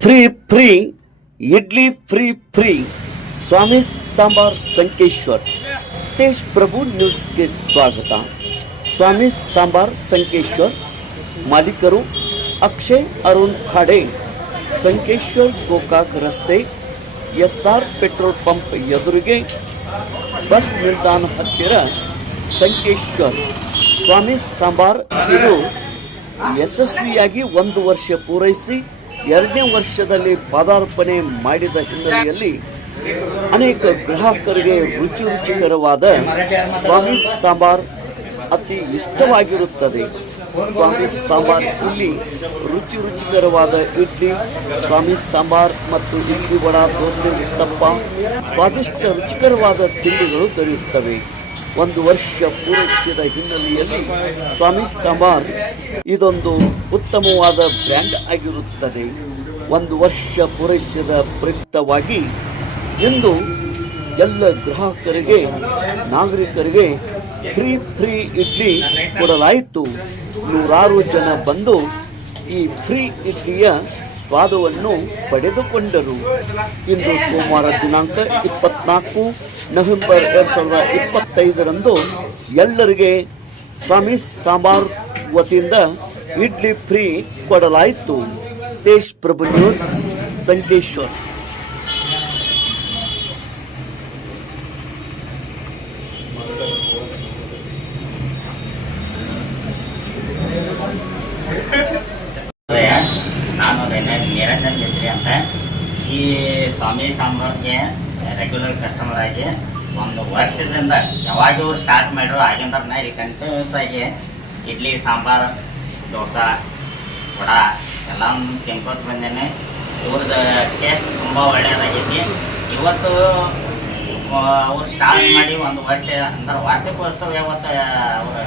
Free idli free स्वामी सांबार संकेश्वर तेज प्रभु news के स्वागत। स्वामी सांबार संकेश्वर मालिकರು अक्षय अरुण खाडे, संकेश्वर गोकाक रस्ते SR पेट्रोल पंप ಎದುರಿಗೆ बस निल्दाण ಹತ್ತಿರ ಸಂಕೇಶ್ವರ್ ಸ್ವಾಮಿ ಸಾಂಬಾರ್ ಇದು ಯಶಸ್ವಿಯಾಗಿ 1 ವರ್ಷ ಪೂರೈಸಿ 2ನೇ ವರ್ಷದಲ್ಲಿ ಪದಾರ್ಪಣೆ ಮಾಡಿದ ಹಿನ್ನೆಲೆಯಲ್ಲಿ ಅನೇಕ ಗ್ರಾಹಕರಿಗೆ ರುಚಿಕರವಾದ ಸ್ವಾಮಿ ಸಾಂಬಾರ್ ಅತಿ ಇಷ್ಟವಾಗಿರುತ್ತದೆ। ಸ್ವಾಮಿ ಸಾಂಬಾರ್ ಇಲ್ಲಿ ರುಚಿಕರವಾದ ಇಡ್ಲಿ, ಸ್ವಾಮಿ ಸಾಂಬಾರ್ ಮತ್ತು ಇಡ್ಲಿ ವಡ, ದೋಸೆ, ಉತ್ತಪ್ಪ, ಸ್ವಾದಿಷ್ಟ ರುಚಿಕರವಾದ ತಿಂಡಿಗಳು ದೊರೆಯುತ್ತವೆ। 1 ವರ್ಷ ಪೂರೈಸಿದ ಹಿನ್ನೆಲೆಯಲ್ಲಿ ಸ್ವಾಮಿ ಸಾಂಬಾರ್ ಇದೊಂದು ಉತ್ತಮವಾದ ಬ್ರ್ಯಾಂಡ್ ಆಗಿರುತ್ತದೆ। 1 ವರ್ಷ ಪೂರೈಸಿದ ಪ್ರಯುಕ್ತವಾಗಿ ಇಂದು ಎಲ್ಲ ಗ್ರಾಹಕರಿಗೆ ನಾಗರಿಕರಿಗೆ ಫ್ರೀ ಇಡ್ಲಿ ಕೊಡಲಾಯಿತು। 100 ಜನ ಬಂದು ಈ ಫ್ರೀ ಇಡ್ಲಿಯ ಸ್ವಾದವನ್ನು ಪಡೆದುಕೊಂಡರು। ಇಂದು ಸೋಮವಾರ ದಿನಾಂಕ 24 ನವೆಂಬರ್ 2025ರಂದು ಎಲ್ಲರಿಗೆ ಸ್ವಾಮಿ ಸಾಂಬಾರ್ ವತಿಯಿಂದ ಇಡ್ಲಿ ಫ್ರೀ ಕೊಡಲಾಯಿತು। ತೇಜ್ ಪ್ರಭು ನ್ಯೂಸ್ ಸಂಕೇಶ್ವರ್। ನಾನು ನಿರಂಜನ್ ಮಿಸ್ತ್ರಿ ಅಂತ ಈ ಸ್ವಾಮಿ ಸಾಂಬಾರ್ಗೆ ರೆಗ್ಯುಲರ್ ಕಸ್ಟಮರ್ ಆಗಿ 1 ವರ್ಷದಿಂದ ಯಾವಾಗ ಇವ್ರು ಸ್ಟಾರ್ಟ್ ಮಾಡಿದ್ರು ಆಗಿಂದ ಇಲ್ಲಿ ಕಂಟಿನ್ಯೂಸ್ ಆಗಿ ಇಡ್ಲಿ, ಸಾಂಬಾರು, ದೋಸೆ, ವಡ ಎಲ್ಲ ತಿನ್ಕೋತ ಬಂದೇನೆ। ಇವ್ರದ್ದು ಟೇಸ್ಟ್ ತುಂಬ ಒಳ್ಳೆಯದಾಗೈತಿ। ಇವತ್ತು ಅವ್ರು ಸ್ಟಾರ್ಟ್ ಮಾಡಿ 1 ವರ್ಷ ಅಂದ್ರೆ ವಾರ್ಷಿಕೋತ್ಸವ ಯಾವತ್ತು ಅವ್ರು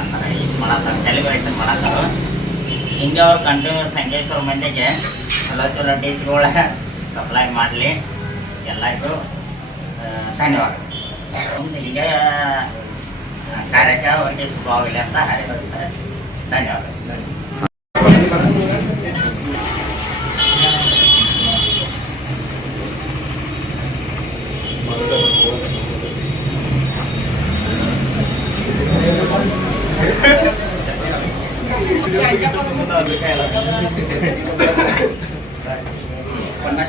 ಅಂದ್ರೆ ಇದು ಮಾಡತ್ತಾರೆ, ಸೆಲೆಬ್ರೇಷನ್ ಮಾಡತ್ತಾರೆ। ಹಿಂಗೆ ಅವ್ರು ಕಂಟಿನ್ಯೂಸ್ ಸಂಕೇಶ್ವರ ಮಂದಿಗೆ ಚಲೋ ಡಿಶ್ಗಳ ಸಪ್ಲೈ ಮಾಡಲಿ। ಎಲ್ಲರಿಗೂ ಧನ್ಯವಾದ। ಹಿಂಗೆ ಕಾರ್ಯಕ್ಕೆ ಅವರಿಗೆ ಶುಭವಾಗಲಿ ಅಂತ ಹಾರೈಸುತ್ತಾರೆ। ಧನ್ಯವಾದ। Pernah